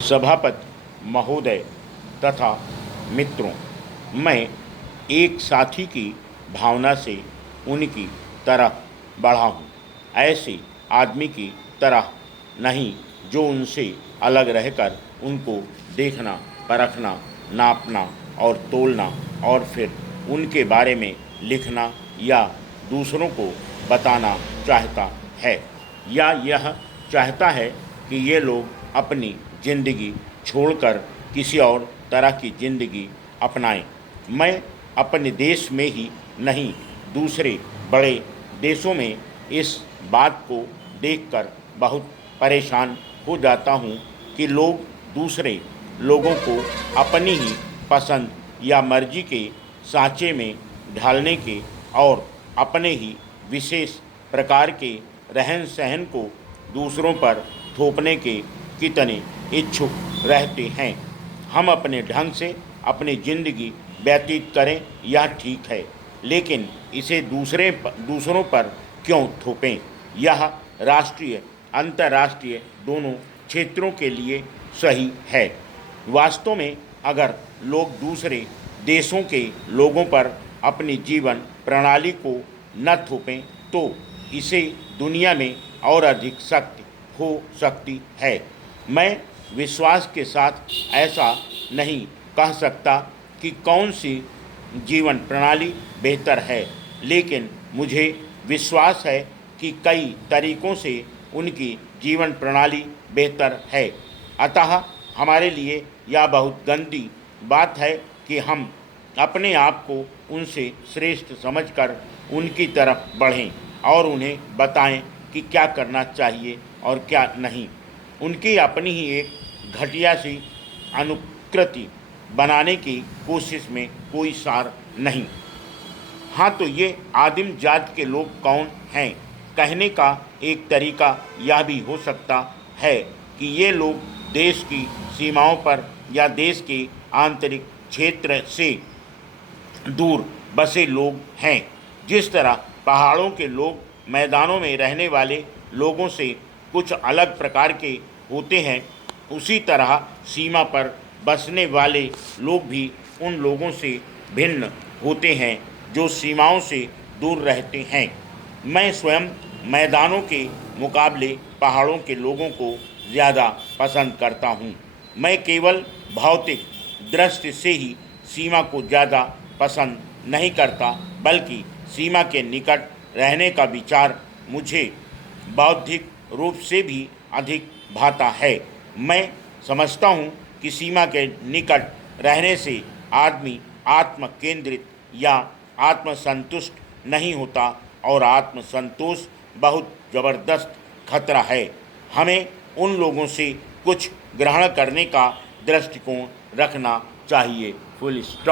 सभापति महोदय तथा मित्रों, मैं एक साथी की भावना से उनकी तरफ बढ़ा हूँ, ऐसे आदमी की तरह नहीं जो उनसे अलग रहकर उनको देखना, परखना, नापना और तोलना और फिर उनके बारे में लिखना या दूसरों को बताना चाहता है, या यह चाहता है कि ये लोग अपनी ज़िंदगी छोड़कर किसी और तरह की ज़िंदगी अपनाएं। मैं अपने देश में ही नहीं, दूसरे बड़े देशों में इस बात को देखकर बहुत परेशान हो जाता हूँ कि लोग दूसरे लोगों को अपनी ही पसंद या मर्जी के सांचे में ढालने के और अपने ही विशेष प्रकार के रहन सहन को दूसरों पर थोपने के कितने इच्छुक रहते हैं। हम अपने ढंग से अपनी ज़िंदगी व्यतीत करें, यह ठीक है, लेकिन इसे दूसरों पर क्यों थोपें? यह राष्ट्रीय, अंतर्राष्ट्रीय दोनों क्षेत्रों के लिए सही है। वास्तव में अगर लोग दूसरे देशों के लोगों पर अपनी जीवन प्रणाली को न थोपें तो इसे दुनिया में और अधिक सख्त हो सकती है। मैं विश्वास के साथ ऐसा नहीं कह सकता कि कौन सी जीवन प्रणाली बेहतर है, लेकिन मुझे विश्वास है कि कई तरीक़ों से उनकी जीवन प्रणाली बेहतर है। अतः हमारे लिए यह बहुत गंदी बात है कि हम अपने आप को उनसे श्रेष्ठ समझकर उनकी तरफ बढ़ें और उन्हें बताएं कि क्या करना चाहिए और क्या नहीं। उनकी अपनी ही एक घटिया सी अनुकृति बनाने की कोशिश में कोई सार नहीं। हाँ, तो ये आदिम जात के लोग कौन हैं? कहने का एक तरीका यह भी हो सकता है कि ये लोग देश की सीमाओं पर या देश के आंतरिक क्षेत्र से दूर बसे लोग हैं। जिस तरह पहाड़ों के लोग मैदानों में रहने वाले लोगों से कुछ अलग प्रकार के होते हैं, उसी तरह सीमा पर बसने वाले लोग भी उन लोगों से भिन्न होते हैं जो सीमाओं से दूर रहते हैं। मैं स्वयं मैदानों के मुकाबले पहाड़ों के लोगों को ज़्यादा पसंद करता हूँ। मैं केवल भौतिक दृष्टि से ही सीमा को ज़्यादा पसंद नहीं करता, बल्कि सीमा के निकट रहने का विचार मुझे बौद्धिक रूप से भी अधिक भाता है। मैं समझता हूँ कि सीमा के निकट रहने से आदमी आत्म केंद्रित या आत्मसंतुष्ट नहीं होता और आत्मसंतोष बहुत ज़बरदस्त खतरा है। हमें उन लोगों से कुछ ग्रहण करने का दृष्टिकोण रखना चाहिए। Full stop.